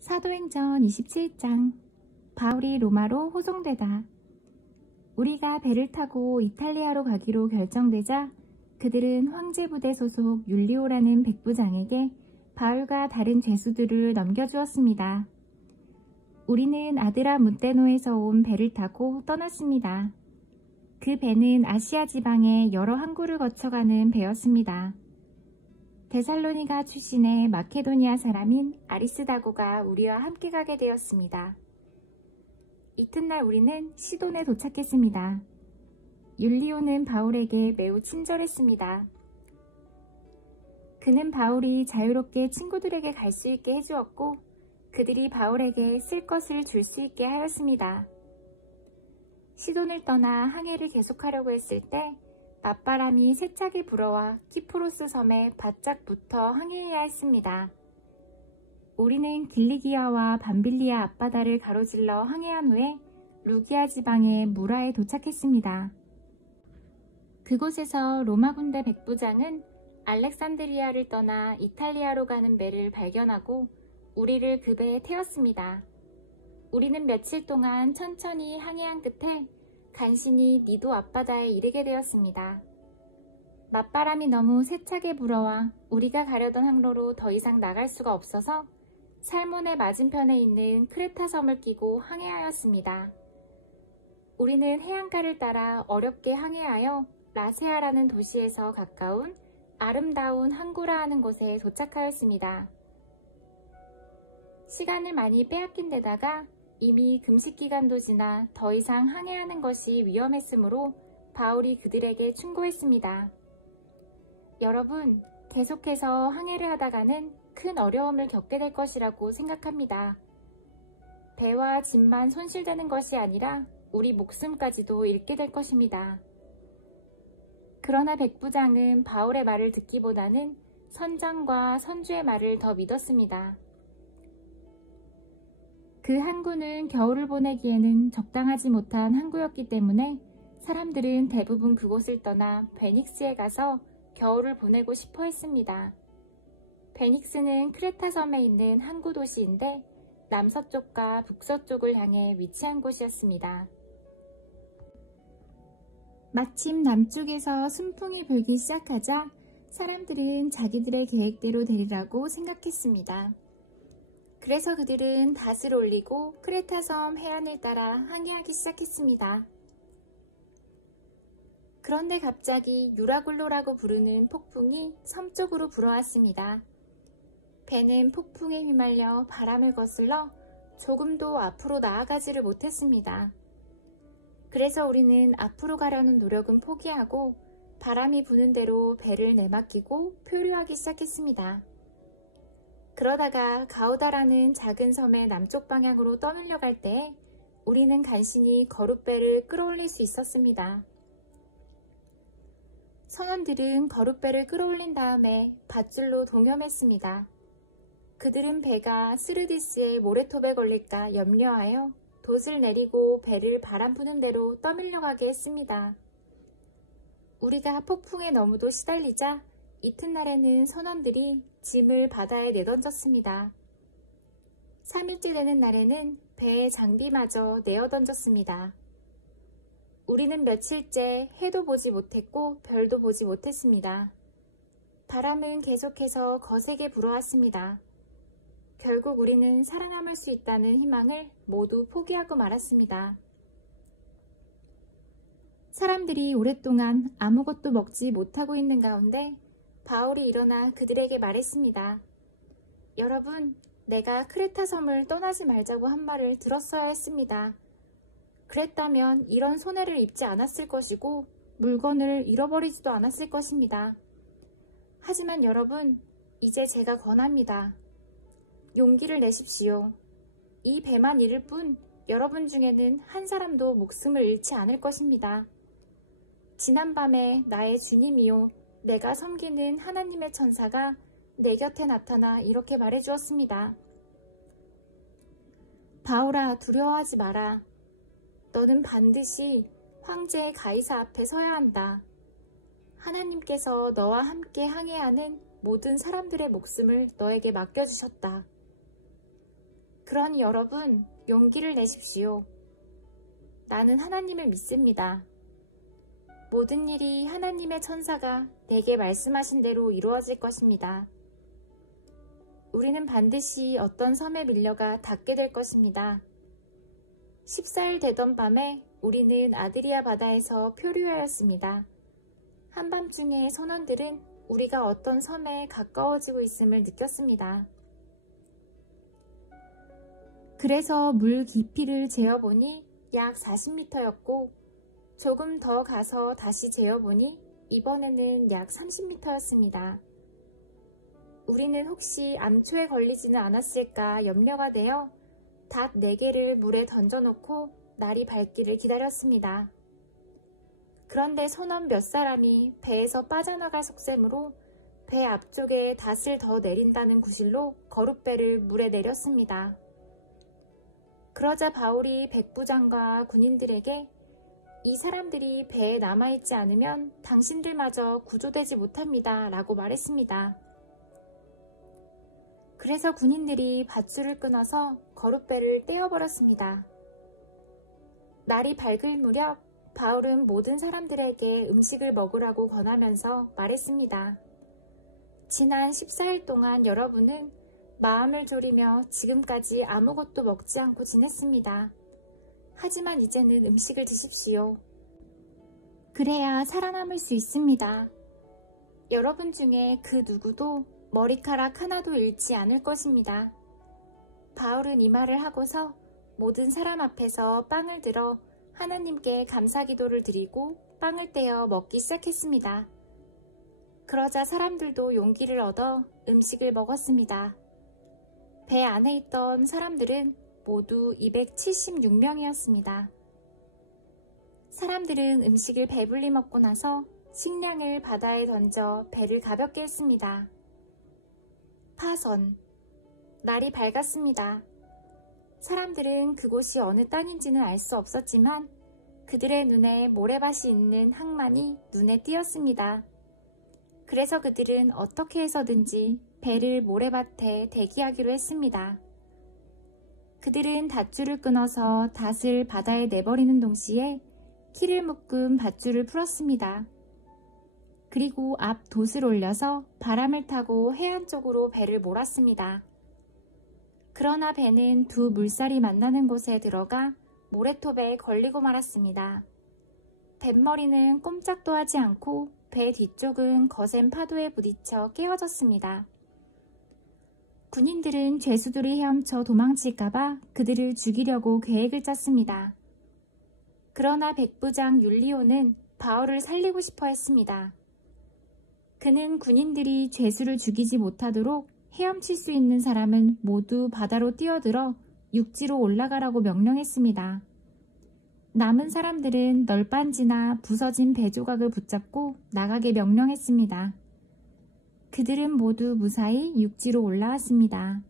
사도행전 27장 바울이 로마로 호송되다. 우리가 배를 타고 이탈리아로 가기로 결정되자 그들은 황제부대 소속 율리오라는 백부장에게 바울과 다른 죄수들을 넘겨주었습니다. 우리는 아드라무테노에서 온 배를 타고 떠났습니다. 그 배는 아시아 지방의 여러 항구를 거쳐가는 배였습니다. 데살로니가 출신의 마케도니아 사람인 아리스다고가 우리와 함께 가게 되었습니다. 이튿날 우리는 시돈에 도착했습니다. 율리오는 바울에게 매우 친절했습니다. 그는 바울이 자유롭게 친구들에게 갈 수 있게 해주었고 그들이 바울에게 쓸 것을 줄 수 있게 하였습니다. 시돈을 떠나 항해를 계속하려고 했을 때 맞바람이 세차게 불어와 키프로스 섬에 바짝 붙어 항해해야 했습니다. 우리는 길리기아와 밤빌리아 앞바다를 가로질러 항해한 후에 루기아 지방의 무라에 도착했습니다. 그곳에서 로마 군대 백부장은 알렉산드리아를 떠나 이탈리아로 가는 배를 발견하고 우리를 그 배에 태웠습니다. 우리는 며칠 동안 천천히 항해한 끝에 간신히 니도 앞바다에 이르게 되었습니다. 맞바람이 너무 세차게 불어와 우리가 가려던 항로로 더 이상 나갈 수가 없어서 살몬의 맞은편에 있는 크레타 섬을 끼고 항해하였습니다. 우리는 해안가를 따라 어렵게 항해하여 라세아라는 도시에서 가까운 아름다운 항구라 하는 곳에 도착하였습니다. 시간을 많이 빼앗긴 데다가 이미 금식기간도 지나 더 이상 항해하는 것이 위험했으므로 바울이 그들에게 충고했습니다. 여러분, 계속해서 항해를 하다가는 큰 어려움을 겪게 될 것이라고 생각합니다. 배와 짐만 손실되는 것이 아니라 우리 목숨까지도 잃게 될 것입니다. 그러나 백부장은 바울의 말을 듣기보다는 선장과 선주의 말을 더 믿었습니다. 그 항구는 겨울을 보내기에는 적당하지 못한 항구였기 때문에 사람들은 대부분 그곳을 떠나 베닉스에 가서 겨울을 보내고 싶어 했습니다. 베닉스는 크레타 섬에 있는 항구 도시인데 남서쪽과 북서쪽을 향해 위치한 곳이었습니다. 마침 남쪽에서 순풍이 불기 시작하자 사람들은 자기들의 계획대로 되리라고 생각했습니다. 그래서 그들은 닷을 올리고 크레타 섬 해안을 따라 항해하기 시작했습니다. 그런데 갑자기 유라굴로라고 부르는 폭풍이 섬 쪽으로 불어왔습니다. 배는 폭풍에 휘말려 바람을 거슬러 조금도 앞으로 나아가지를 못했습니다. 그래서 우리는 앞으로 가려는 노력은 포기하고 바람이 부는 대로 배를 내맡기고 표류하기 시작했습니다. 그러다가 가우다라는 작은 섬의 남쪽 방향으로 떠밀려 갈 때에 우리는 간신히 거룻배를 끌어올릴 수 있었습니다. 선원들은 거룻배를 끌어올린 다음에 밧줄로 동여맸습니다. 그들은 배가 스르디스의 모래톱에 걸릴까 염려하여 돛을 내리고 배를 바람 부는 대로 떠밀려 가게 했습니다. 우리가 폭풍에 너무도 시달리자 이튿날에는 선원들이 짐을 바다에 내던졌습니다. 3일째 되는 날에는 배의 장비마저 내어던졌습니다. 우리는 며칠째 해도 보지 못했고 별도 보지 못했습니다. 바람은 계속해서 거세게 불어왔습니다. 결국 우리는 살아남을 수 있다는 희망을 모두 포기하고 말았습니다. 사람들이 오랫동안 아무것도 먹지 못하고 있는 가운데 바울이 일어나 그들에게 말했습니다. 여러분, 내가 크레타 섬을 떠나지 말자고 한 말을 들었어야 했습니다. 그랬다면 이런 손해를 입지 않았을 것이고 물건을 잃어버리지도 않았을 것입니다. 하지만 여러분, 이제 제가 권합니다. 용기를 내십시오. 이 배만 잃을 뿐 여러분 중에는 한 사람도 목숨을 잃지 않을 것입니다. 지난밤에 나의 주님이요 내가 섬기는 하나님의 천사가 내 곁에 나타나 이렇게 말해주었습니다. 바울아, 두려워하지 마라. 너는 반드시 황제 가이사 앞에 서야 한다. 하나님께서 너와 함께 항해하는 모든 사람들의 목숨을 너에게 맡겨주셨다. 그러니 여러분, 용기를 내십시오. 나는 하나님을 믿습니다. 모든 일이 하나님의 천사가 내게 말씀하신 대로 이루어질 것입니다. 우리는 반드시 어떤 섬에 밀려가 닿게 될 것입니다. 14일 되던 밤에 우리는 아드리아 바다에서 표류하였습니다. 한밤중에 선원들은 우리가 어떤 섬에 가까워지고 있음을 느꼈습니다. 그래서 물 깊이를 재어보니 약 40m였고 조금 더 가서 다시 재어보니 이번에는 약 30m였습니다. 우리는 혹시 암초에 걸리지는 않았을까 염려가 되어 닷 4개를 물에 던져놓고 날이 밝기를 기다렸습니다. 그런데 선원 몇 사람이 배에서 빠져나갈 속셈으로 배 앞쪽에 닷을 더 내린다는 구실로 거룻배를 물에 내렸습니다. 그러자 바울이 백부장과 군인들에게 이 사람들이 배에 남아있지 않으면 당신들마저 구조되지 못합니다 라고 말했습니다. 그래서 군인들이 밧줄을 끊어서 거룻배를 떼어버렸습니다. 날이 밝을 무렵 바울은 모든 사람들에게 음식을 먹으라고 권하면서 말했습니다. 지난 14일 동안 여러분은 마음을 졸이며 지금까지 아무것도 먹지 않고 지냈습니다. 하지만 이제는 음식을 드십시오. 그래야 살아남을 수 있습니다. 여러분 중에 그 누구도 머리카락 하나도 잃지 않을 것입니다. 바울은 이 말을 하고서 모든 사람 앞에서 빵을 들어 하나님께 감사기도를 드리고 빵을 떼어 먹기 시작했습니다. 그러자 사람들도 용기를 얻어 음식을 먹었습니다. 배 안에 있던 사람들은 모두 276명이었습니다. 사람들은 음식을 배불리 먹고 나서 식량을 바다에 던져 배를 가볍게 했습니다. 파선. 날이 밝았습니다. 사람들은 그곳이 어느 땅인지는 알 수 없었지만 그들의 눈에 모래밭이 있는 항만이 눈에 띄었습니다. 그래서 그들은 어떻게 해서든지 배를 모래밭에 대기하기로 했습니다. 그들은 밧줄을 끊어서 닷을 바다에 내버리는 동시에 키를 묶은 밧줄을 풀었습니다. 그리고 앞 돛을 올려서 바람을 타고 해안 쪽으로 배를 몰았습니다. 그러나 배는 두 물살이 만나는 곳에 들어가 모래톱에 걸리고 말았습니다. 뱃머리는 꼼짝도 하지 않고 배 뒤쪽은 거센 파도에 부딪혀 깨어졌습니다. 군인들은 죄수들이 헤엄쳐 도망칠까봐 그들을 죽이려고 계획을 짰습니다. 그러나 백부장 율리오는 바울을 살리고 싶어 했습니다. 그는 군인들이 죄수를 죽이지 못하도록 헤엄칠 수 있는 사람은 모두 바다로 뛰어들어 육지로 올라가라고 명령했습니다. 남은 사람들은 널빤지나 부서진 배 조각을 붙잡고 나가게 명령했습니다. 그들은 모두 무사히 육지로 올라왔습니다.